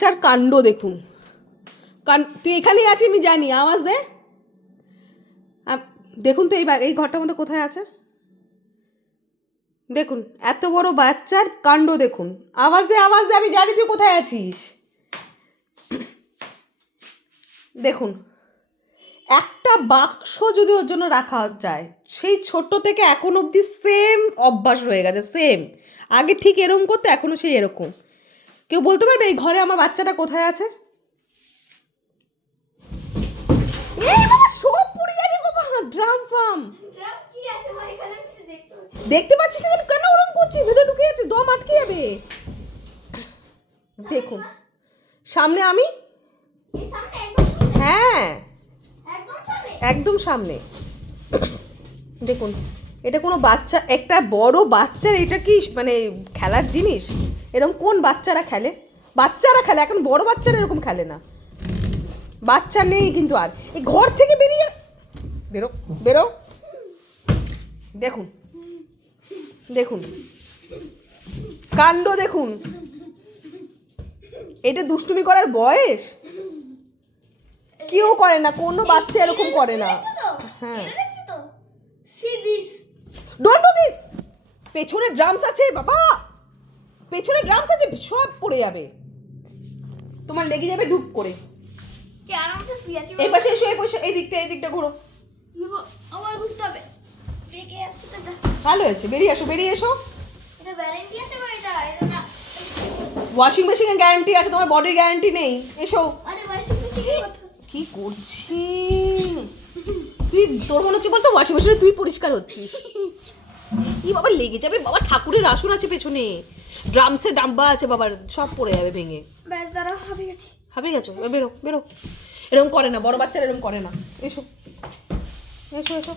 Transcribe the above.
বাচ্চার কাণ্ড দেখুন। তুই এখানেই আছিস আমি জানি, আওয়াজ দে। দেখুন তো এই ঘরটার মধ্যে কোথায় আছে দেখুন, এত বড় বাচ্চার কাণ্ড দেখুন। আওয়াজ দে, আওয়াজ দে, আমি জানি তুই কোথায় আছিস। দেখুন, একটা বাক্স যদি ওর জন্য রাখা যায়, সেই ছোট্ট থেকে এখন অবধি সেম অভ্যাস রয়ে গেছে, সেম। আগে ঠিক এরকম করতো, এখনও সেই এরকম। কেউ বলতে পারবে এই ঘরে আমার বাচ্চাটা কোথায় আছে? এই বাবা, সব পড়ে যাবে বাবা, ড্রাম ফার্ম। দেখতে পাচ্ছিস না কেন ওরকম করছিস? ভেতরে ঢুকে যাচ্ছে, দম আটকে যাবে। দেখুন সামনে আমি, হ্যাঁ একদম সামনে। দেখুন, এটা কোনো বাচ্চা, একটা বড় বাচ্চার এটা কি মানে খেলার জিনিস? এরকম কোন বাচ্চারা খেলে? বাচ্চারা খেলে, এখন বড় বাচ্চারা এরকম খেলে না। বাচ্চা নেই কিন্তু আর। এই ঘর থেকে বেরিয়ে বেরো, বেরো। দেখুন দেখুন কাণ্ড দেখুন। এটা দুষ্টুমি করার বয়স? কেউ করে না, কোনো বাচ্চা এরকম করে না। হ্যাঁ, ডোন্ট ডু দিস। পেছনে ড্রামস আছে বাবা, পেছনে ড্রামস আছে, সব পড়ে যাবে, তোমার লেগে যাবে ঢুক করে। এই পাশে এসো, এই পাশে, এই দিকটা ঘুরো। ভালো হয়েছে, বেরিয়ে এসো, বেরিয়ে এসো। ওয়াশিং মেশিনের গ্যারান্টি আছে, তোমার বডির গ্যারান্টি নেই। এসো। কি করছি তুই? তোর মনে হচ্ছে বলতো ওয়াশিং মেশিনে তুই পরিষ্কার হচ্ছিস। ই বাবা, লেগে যাবে বাবা, ঠাকুরের আসন আছে পেছনে, ড্রামসের ডাব্বা আছে বাবার, সব পড়ে যাবে ভেঙে। হাবে গেছো, বেরো বেরো। এরকম করে না, বড় বাচ্চারা এরকম করে না। এসো এসো এসো।